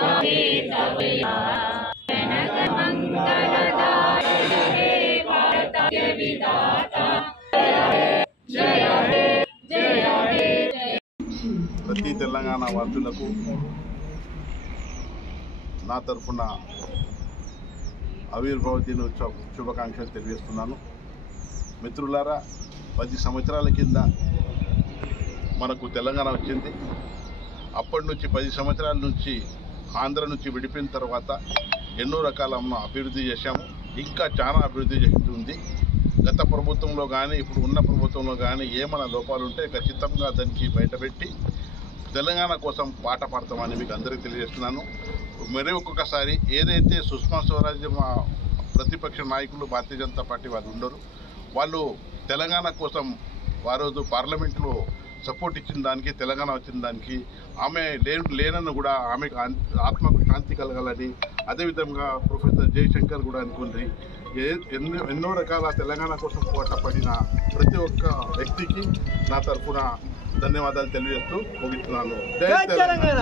ప్రతి తెలంగాణ వాసులకు నా తరఫున ఆవిర్భావ దినోత్సవ శుభాకాంక్షలు తెలియజేస్తున్నాను. మిత్రులారా, 10 సంవత్సరాల కింద మనకు తెలంగాణ వచ్చింది. అప్పటి నుంచి 10 సంవత్సరాల నుంచి ఆంధ్ర నుంచి విడిపోయిన తర్వాత ఎన్నో రకాల అభివృద్ధి చేశాము. ఇంకా చాలా అభివృద్ధి చేస్తుంది. గత ప్రభుత్వంలో కానీ ఇప్పుడు ఉన్న ప్రభుత్వంలో కానీ ఏమైనా లోపాలు ఉంటే ఖచ్చితంగా దానికి బయటపెట్టి తెలంగాణ కోసం పాట పాడతామని మీకు అందరికీ తెలియజేస్తున్నాను. మరి ఒక్కొక్కసారి ఏదైతే సుష్మా స్వరాజ్ ప్రతిపక్ష నాయకులు భారతీయ జనతా పార్టీ వాళ్ళు ఉండరు, వాళ్ళు తెలంగాణ కోసం వారోజు పార్లమెంట్లో సపోర్ట్ ఇచ్చిన దానికి, తెలంగాణ వచ్చిన దానికి ఆమె లేనನ್ನು కూడా ఆమెకు ఆత్మకు శాంతి కలగాలని, అదేవిధంగా ప్రొఫెసర్ జయశంకర్ కూడా అనుకుంది. ఎన్నో రకాల తెలంగాణ కోసం పోరాటపడిన ప్రతి ఒక్క వ్యక్తికి నా తరఫున ధన్యవాదాలు తెలియజేస్తూ ముగిస్తున్నాను. జై తెలంగాణ.